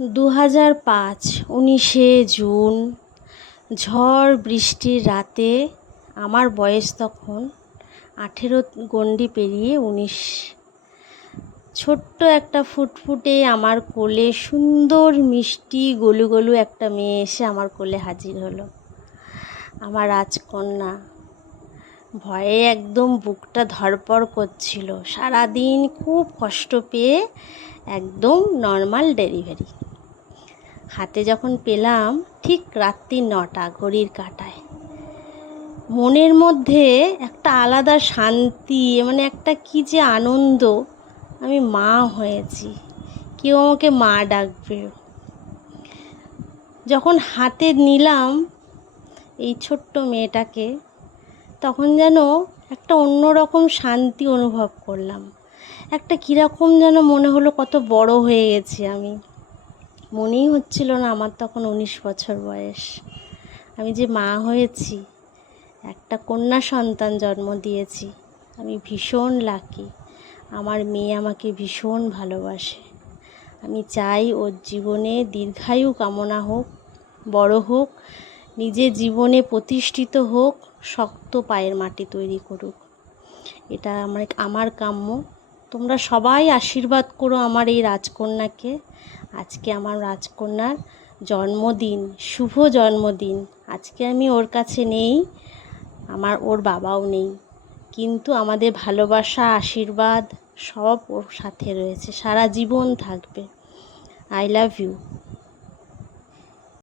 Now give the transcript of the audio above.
2005 19শে June ঝড় বৃষ্টির রাতে। আমার বয়স তখন 18 গণ্ডি পেরিয়ে 19। ছোট্ট একটা ফুটফুটে আমার কোলে সুন্দর মিষ্টি গলু গলু একটা মেয়ে এসে আমার কোলে হাজির হলো, আমার রাজকন্যা। ভয়ে একদম বুকটা ধড়পড় করছিল। সারাদিন খুব কষ্ট পেয়ে একদম নর্মাল ডেলিভারি। হাতে যখন পেলাম ঠিক রাত্রি 9টা ঘড়ির কাঁটায়, মনের মধ্যে একটা আলাদা শান্তি, মানে একটা কি যে আনন্দ, আমি মা হয়েছি, কেউ আমাকে মা ডাকবে। যখন হাতে নিলাম এই ছোট্ট মেয়েটাকে, তখন যেন একটা অন্যরকম শান্তি অনুভব করলাম। একটা কীরকম যেন মনে হলো কত বড় হয়ে গেছি আমি। মনেই হচ্ছিল না আমার তখন 19 বছর বয়স। আমি যে মা হয়েছি, একটা কন্যা সন্তান জন্ম দিয়েছি। আমি ভীষণ লাকি। আমার মেয়ে আমাকে ভীষণ ভালোবাসে। আমি চাই ওর জীবনে দীর্ঘায়ু কামনা হোক, বড় হোক, নিজের জীবনে প্রতিষ্ঠিত হোক, শক্ত পায়ের মাটি তৈরি করুক। এটা আমার কাম্য। তোমরা সবাই আশীর্বাদ করো আমার এই রাজকন্যাকে। আজকে আমার রাজকন্যার জন্মদিন, শুভ জন্মদিন। আজকে আমি ওর কাছে নেই, ওর বাবাও নেই, কিন্তু আমাদের ভালোবাসা, আশীর্বাদ সব ওর সাথে রয়েছে, সারা জীবন থাকবে। I love you.